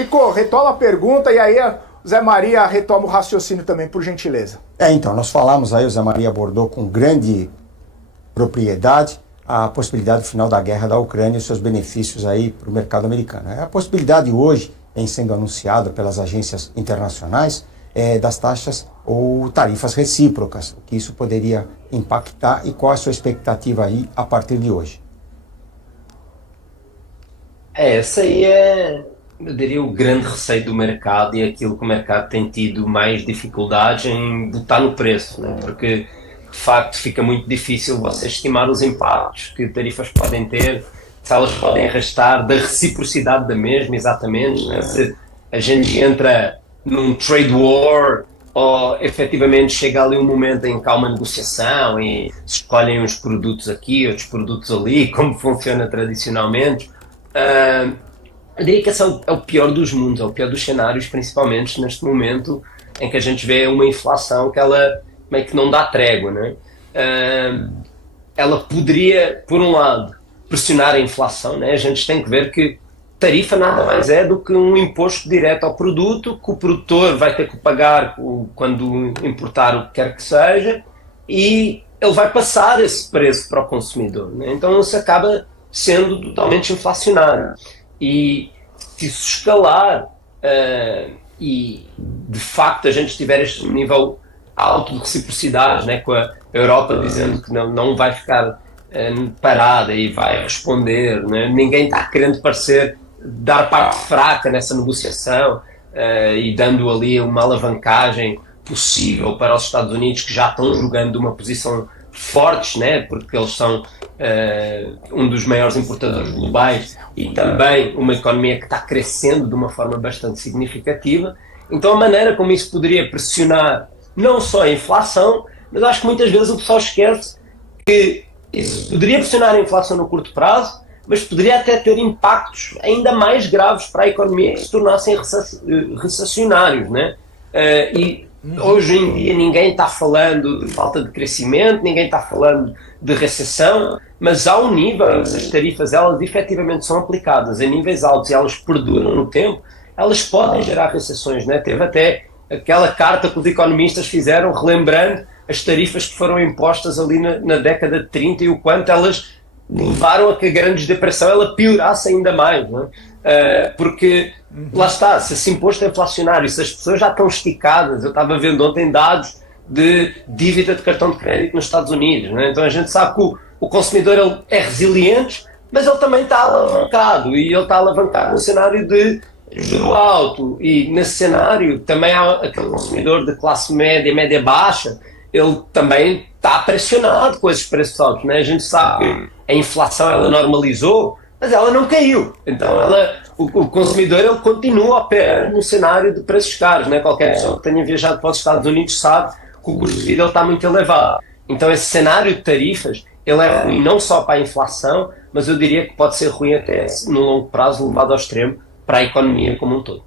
Chico, retoma a pergunta e aí o Zé Maria retoma o raciocínio também, por gentileza. Então, nós falamos aí, o Zé Maria abordou com grande propriedade a possibilidade do final da guerra da Ucrânia e seus benefícios aí para o mercado americano. A possibilidade hoje, vem sendo anunciada pelas agências internacionais, das taxas ou tarifas recíprocas, o que isso poderia impactar e qual a sua expectativa aí a partir de hoje? Essa aí é, eu diria, o grande receio do mercado e aquilo que o mercado tem tido mais dificuldades em botar no preço, né? Porque de facto fica muito difícil você estimar os impactos que tarifas podem ter, se elas podem arrastar da reciprocidade da mesma, exatamente, né? Se a gente entra num trade war ou efetivamente chega ali um momento em que há uma negociação e se escolhem uns produtos aqui, outros produtos ali, como funciona tradicionalmente. Eu diria que esse é o pior dos mundos, é o pior dos cenários, principalmente neste momento em que a gente vê uma inflação que ela meio que não dá trégua, né? Ela poderia, por um lado, pressionar a inflação, né? A gente tem que ver que tarifa nada mais é do que um imposto direto ao produto que o produtor vai ter que pagar quando importar o que quer que seja e ele vai passar esse preço para o consumidor, né? Então isso acaba sendo totalmente inflacionário. E se isso escalar e de facto a gente tiver este nível alto de reciprocidade, né, com a Europa dizendo que não vai ficar parada e vai responder, né? Ninguém está querendo dar parte fraca nessa negociação e dando ali uma alavancagem possível para os Estados Unidos, que já estão jogando uma posição fortes, né, porque eles são um dos maiores importadores globais e também uma economia que está crescendo de uma forma bastante significativa. Então a maneira como isso poderia pressionar não só a inflação, mas acho que muitas vezes o pessoal esquece que isso poderia pressionar a inflação no curto prazo, mas poderia até ter impactos ainda mais graves para a economia que se tornassem recessionários, né? E hoje em dia ninguém está falando de falta de crescimento, ninguém está falando de recessão, mas há um nível em que as tarifas, elas efetivamente são aplicadas a níveis altos e elas perduram no tempo, elas podem gerar recessões, né? Teve até aquela carta que os economistas fizeram relembrando as tarifas que foram impostas ali na década de 30 e o quanto elas levaram a que a Grande Depressão ela piorasse ainda mais, não é? Porque lá está, se esse imposto é inflacionário, se as pessoas já estão esticadas, eu estava vendo ontem dados de dívida de cartão de crédito nos Estados Unidos, não é? Então a gente sabe que o consumidor ele é resiliente, mas ele também está alavancado e ele está alavancado no cenário de juro alto e nesse cenário também há aquele consumidor de classe média, média baixa, ele também está pressionado com esses preços altos, né? A gente sabe que a inflação ela normalizou, mas ela não caiu. Então o consumidor ele continua a pé no cenário de preços caros, né? Qualquer pessoa que tenha viajado para os Estados Unidos sabe que o custo de vida está muito elevado. Então esse cenário de tarifas ele é ruim não só para a inflação, mas eu diria que pode ser ruim até no longo prazo levado ao extremo para a economia como um todo.